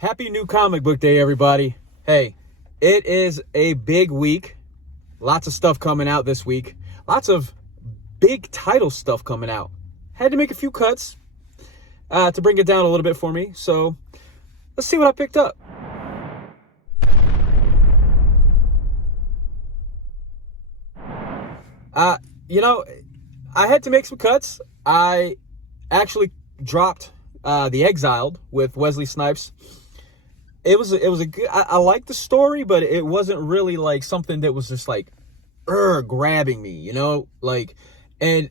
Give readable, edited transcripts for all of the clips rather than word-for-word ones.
Happy new comic book day, everybody. Hey, it is a big week. Lots of stuff coming out this week. Lots of big title stuff coming out. Had to make a few cuts to bring it down a little bit for me. So let's see what I picked up. I had to make some cuts. I actually dropped The Exiled with Wesley Snipes. It was a good, I liked the story, but it wasn't really like something that was just like grabbing me, and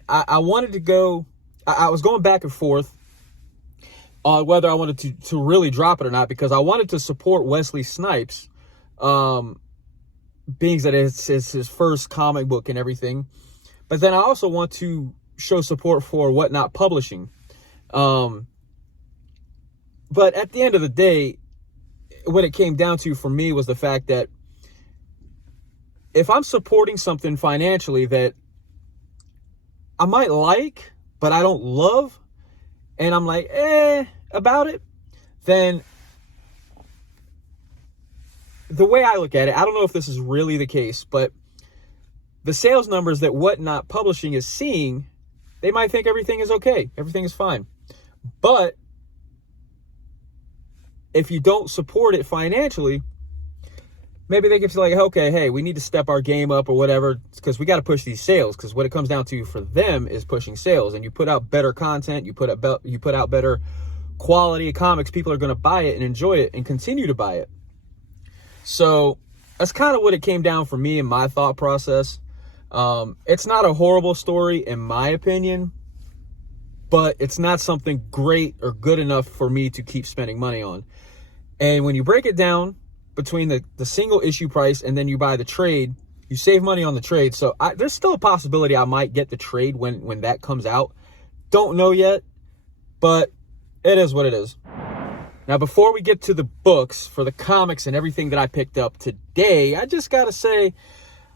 I wanted to go, I was going back and forth on whether I wanted to really drop it or not, because I wanted to support Wesley Snipes, being that it's his first comic book and everything. But then I also want to show support for Whatnot Publishing. But at the end of the day, what it came down to for me was the fact that if I'm supporting something financially that I might like, but I don't love, and I'm like, about it, then the way I look at it, I don't know if this is really the case, but the sales numbers that Whatnot Publishing is seeing, they might think everything is okay. Everything is fine. But if you don't support it financially, maybe they can feel like, okay, hey, we need to step our game up or whatever, because we got to push these sales. Because what it comes down to for them is pushing sales. And you put out better content, you put out better quality of comics, people are going to buy it and enjoy it and continue to buy it. So that's kind of what it came down for me in my thought process. It's not a horrible story in my opinion, but it's not something great or good enough for me to keep spending money on. And when you break it down between the single issue price and then you buy the trade, you save money on the trade. So there's still a possibility I might get the trade when that comes out. Don't know yet, but it is what it is. Now, before we get to the books for the comics and everything that I picked up today, I just got to say,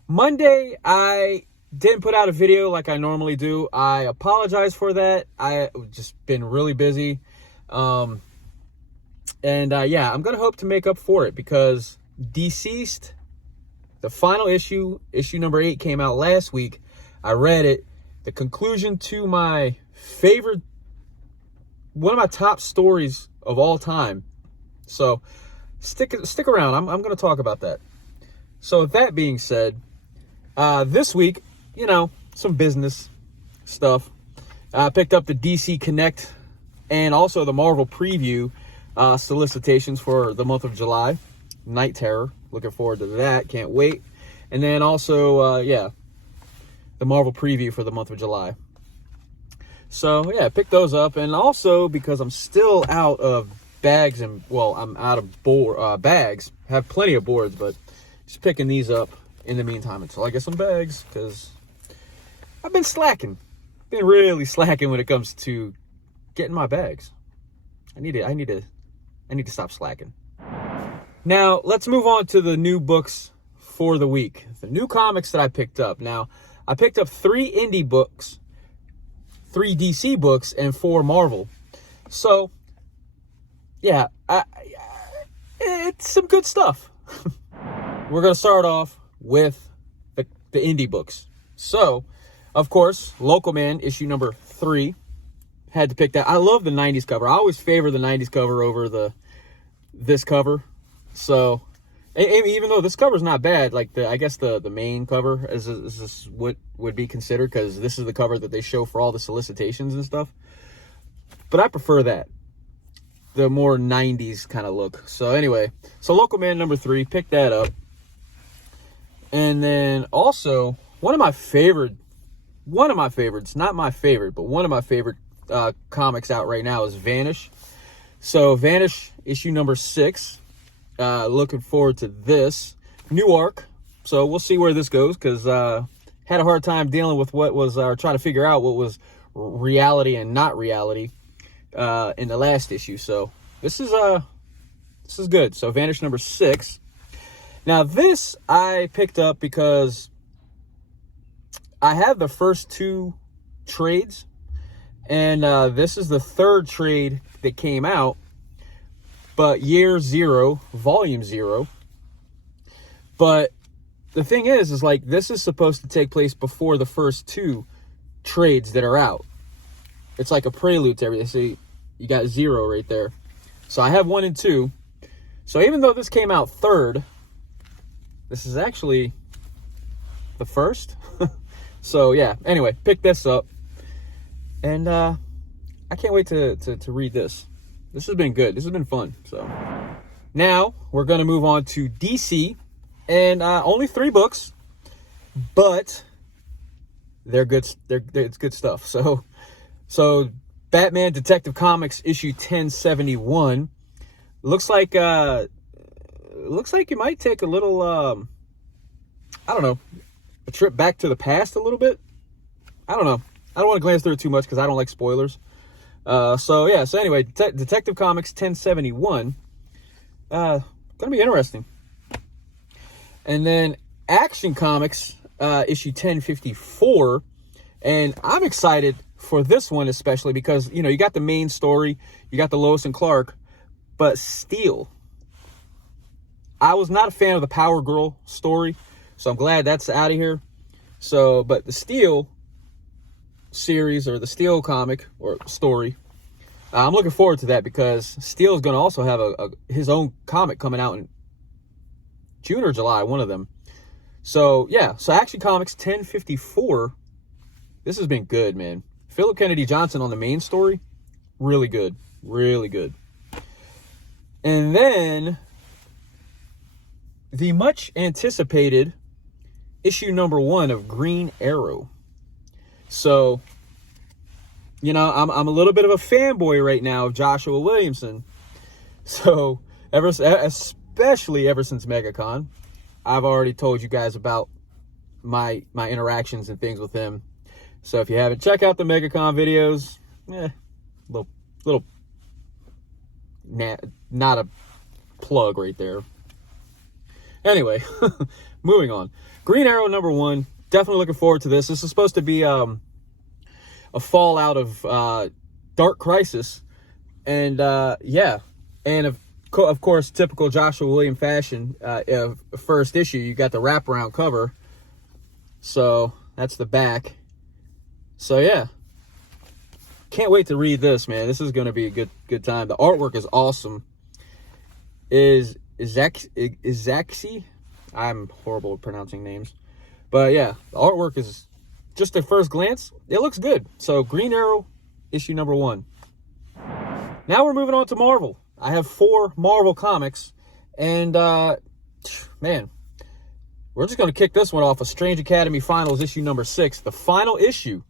Monday, I didn't put out a video like I normally do. I apologize for that. I've just been really busy. I'm going to hope to make up for it, because Deceased, the final issue number 8, came out last week. I read it. The conclusion to one of my top stories of all time. So stick around. I'm going to talk about that. So with that being said, this week, some business stuff. I picked up the DC Connect and also the Marvel Preview solicitations for the month of July. Night Terror. Looking forward to that. Can't wait. And then also, the Marvel Preview for the month of July. So, I picked those up. And also, because I'm still out of bags I'm out of bags. Have plenty of boards, but just picking these up in the meantime until I get some bags, because I've been slacking. Been really slacking when it comes to getting my bags. I need to stop slacking. Now, let's move on to the new books for the week. The new comics that I picked up. Now, I picked up 3 indie books, 3 DC books, and 4 Marvel. So, it's some good stuff. We're going to start off with the indie books. So, of course, Local Man, issue number 3. Had to pick that. I love the 90s cover. I always favor the 90s cover over this cover. So, even though this cover is not bad, like I guess the main cover is what would be considered, because this is the cover that they show for all the solicitations and stuff. But I prefer that. The more 90s kind of look. So anyway, Local Man number 3, pick that up. And then also, one of my favorites, not my favorite, but one of my favorite comics out right now is Vanish. So Vanish issue number 6. Looking forward to this new arc. So we'll see where this goes, because had a hard time dealing with what was, trying to figure out what was reality and not reality in the last issue. So this is good. So Vanish number 6. Now this I picked up because I have the first 2 trades, and this is the 3rd trade that came out. but year 0, volume 0. But the thing is like, this is supposed to take place before the first 2 trades that are out. It's like a prelude to everything. See, you got 0 right there. So I have 1 and 2. So even though this came out 3rd, this is actually the 1st. So yeah, anyway, pick this up. And I can't wait to read this. This has been good. This has been fun. So now we're going to move on to DC. And only 3 books, but they're good. It's good stuff. So Batman Detective Comics issue 1071 looks like it might take a little I don't know, a trip back to the past a little bit. I don't know. I don't want to glance through it too much because I don't like spoilers. So anyway, Detective Comics 1071 gonna be interesting. And then Action Comics, issue 1054. And I'm excited for this one, especially because, you got the main story, you got the Lois and Clark, but Steel. I was not a fan of the Power Girl story, so I'm glad that's out of here. So, but the Steel series, or the Steel comic or story, I'm looking forward to that because Steel is going to also have his own comic coming out in June or July, one of them. So yeah, so Action Comics 1054. This has been good, man. Philip Kennedy Johnson on the main story, really good, really good. And then the much anticipated issue number 1 of Green Arrow. So, I'm a little bit of a fanboy right now of Joshua Williamson. So especially ever since MegaCon, I've already told you guys about my interactions and things with him. So if you haven't, check out the MegaCon videos. Little not a plug right there. Anyway, moving on. Green Arrow number 1. Definitely looking forward to this. This is supposed to be a fallout of Dark Crisis, and and of course, typical Joshua Williams fashion, first issue, you got the wraparound cover. So that's the back. So yeah, can't wait to read this, man. This is going to be a good time. The artwork is awesome. Is Zaxi? I'm horrible at pronouncing names, but yeah, the artwork is just at first glance, it looks good. So Green Arrow issue number 1. Now we're moving on to Marvel. I have 4 Marvel comics, and man, we're just going to kick this one off. A Strange Academy Finals issue number 6, the final issue.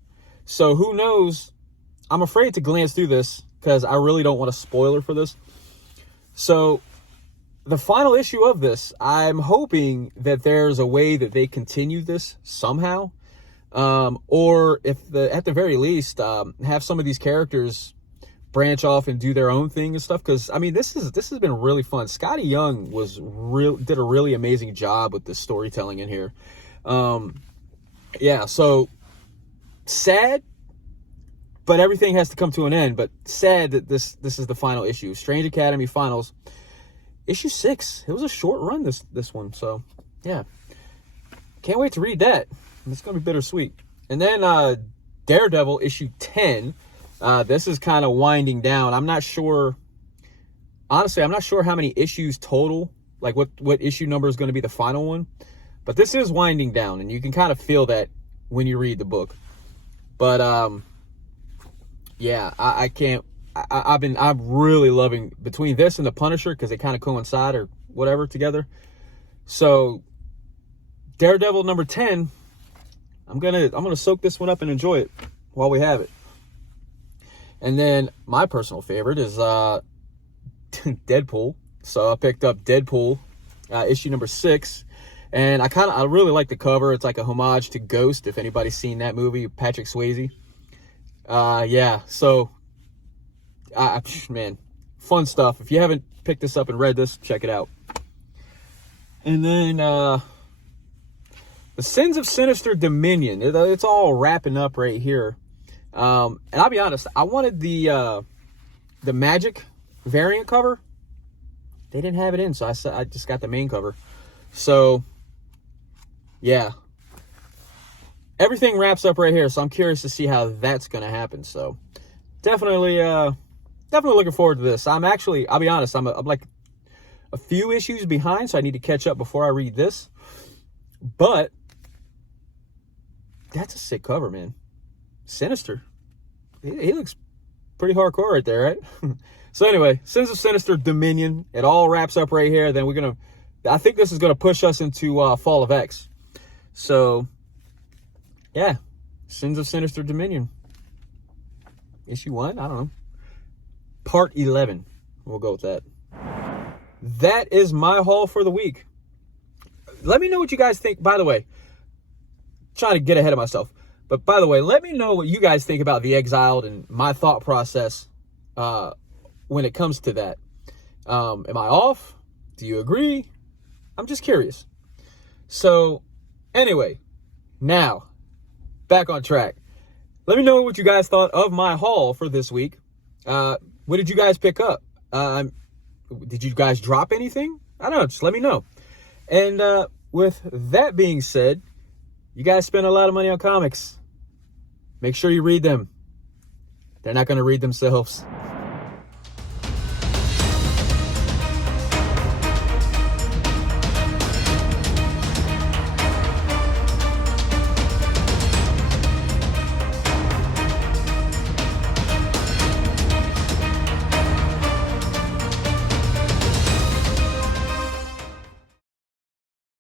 So who knows? I'm afraid to glance through this because I really don't want a spoiler for this. So the final issue of this, I'm hoping that there's a way that they continue this somehow, or if at the very least have some of these characters branch off and do their own thing and stuff. Because I mean, this has been really fun. Scotty Young did a really amazing job with the storytelling in here. Yeah, so sad, but everything has to come to an end. But sad that this is the final issue. Strange Academy Finals, issue 6. It was a short run, this one. So yeah, can't wait to read that. It's gonna be bittersweet. And then Daredevil issue 10. This is kind of winding down. I'm not sure. Honestly, I'm not sure how many issues total, like what issue number is going to be the final one. But this is winding down, and you can kind of feel that when you read the book. But yeah, I can't. I'm really loving between this and the Punisher because they kind of coincide or whatever together. So Daredevil number 10. I'm gonna soak this one up and enjoy it while we have it. And then my personal favorite is Deadpool. So I picked up Deadpool issue number 6, and I really like the cover. It's like a homage to Ghost, if anybody's seen that movie, Patrick Swayze. Yeah, so man, fun stuff. If you haven't picked this up and read this, check it out. And then The Sins of Sinister Dominion. It's all wrapping up right here. And I'll be honest, I wanted the Magic variant cover, they didn't have it in, so I just got the main cover. So, yeah. Everything wraps up right here, so I'm curious to see how that's going to happen. So, definitely looking forward to this. I'll be honest, I'm like a few issues behind, so I need to catch up before I read this. But that's a sick cover, man. Sinister. He looks pretty hardcore right there, right? So anyway, Sins of Sinister Dominion. It all wraps up right here. Then I think this is gonna push us into Fall of X. So yeah, Sins of Sinister Dominion. Issue 1, I don't know. Part 11. We'll go with that. That is my haul for the week. Let me know what you guys think. By the way, trying to get ahead of myself. But by the way, let me know what you guys think about The Exiled and my thought process when it comes to that. Am I off? Do you agree? I'm just curious. So anyway, now back on track. Let me know what you guys thought of my haul for this week. What did you guys pick up? Did you guys drop anything? I don't know. Just let me know. And with that being said, you guys spend a lot of money on comics. Make sure you read them. They're not going to read themselves.